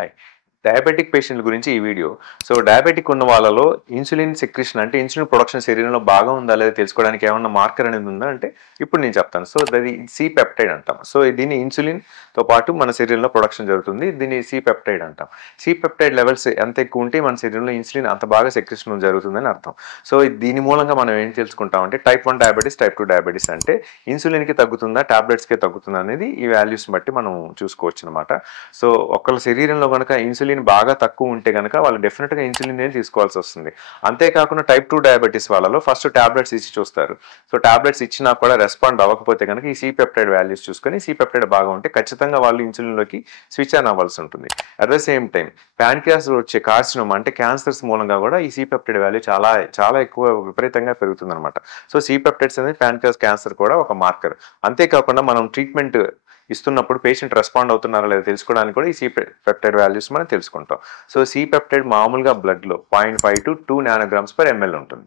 Hi. Diabetic పేషెంట్ల గురించి ఈ video. So, diabetic ఉన్న వాళ్ళలో ఇన్సులిన్ సెక్రీషన్ అంటే ఇన్సులిన్ ప్రొడక్షన్ శరీరంలో బాగా ఉందా లేదా తెలుసుకోవడానికి ఏమన్నా మార్కర్ అనేది ఉందా అంటే ఇప్పుడు నేను చెప్తాను. సో, అది సి పెప్టైడ్ అంటాం. సో, దీన్ని ఇన్సులిన్‌తో పాటు మన శరీరంలో ప్రొడక్షన్ జరుగుతుంది. దీన్ని సి పెప్టైడ్ అంటాం. సి పెప్టైడ్ లెవెల్స్ ఎంత ఎక్కువ ఉంటే మన శరీరంలో ఇన్సులిన్ అంత బాగా సెక్రీషన్ జరుగుతుందని అర్థం. సో, దీని మూలంగా మనం ఏం తెలుసుకుంటామంటే టైప్ 1 డయాబెటిస్, టైప్ 2 డయాబెటిస్ అంటే ఇన్సులిన్‌కి తగ్గుతుందా, టాబ్లెట్స్‌కే తగ్గుతుందా అనేది ఈ వాల్యూస్‌ని బట్టి మనం చూసుకోవచ్చనమాట. సో, ఒకళ్ళ శరీరంలో గనక ఇన్సులిన్ బాగా తక్కువ ఉంటే గనక వాళ్ళు డెఫినిట్‌గా ఇన్సులినే తీసుకోవాల్సి వస్తుంది. అంతేకాకుండా టైప్ 2 డయాబెటిస్ వాళ్ళలో ఫస్ట్ టాబ్లెట్స్ ఇచ్చి చూస్తారు. సో, టాబ్లెట్స్ ఇచ్చినా కూడా రెస్పాండ్ అవ్వకపోతే గనక ఈ సి పెప్టైడ్ వాల్యూస్ చూసుకొని సి పెప్టైడ్ బాగా ఉంటే ఖచ్చితంగా వాళ్ళు ఇన్సులిన్‌లోకి స్విచ్ ఆన్ అవ్వాల్సి ఉంటుంది. అట్ ద సేమ్ టైమ్ ప్యాన్‌క్రియాస్‌లో వచ్చే కార్సినోమా అంటే క్యాన్సర్స్ మూలంగా కూడా ఈ సి పెప్టైడ్ వాల్యూ చాలా చాలా ఎక్కువ విపరీతంగా పెరుగుతుందనమాట. సో, సి పెప్టైడ్స్ అనేది ప్యాన్‌క్రియాస్ క్యాన్సర్ కూడా ఒక మార్కర్. అంతేకాకుండా మనం ట్రీట్మెంట్ ఇస్తున్నప్పుడు పేషెంట్ రెస్పాండ్ అవుతున్నారా లేదా తెలుసుకోవడానికి కూడా ఈ సి పెప్టైడ్ వాల్యూస్ మనం తెలుసుకుంటాం. సో, సి పెప్టైడ్ మామూలుగా బ్లడ్‌లో 0.5 టు 2 నానోగ్రామ్స్ పర్ ఎంఎల్ ఉంటుంది.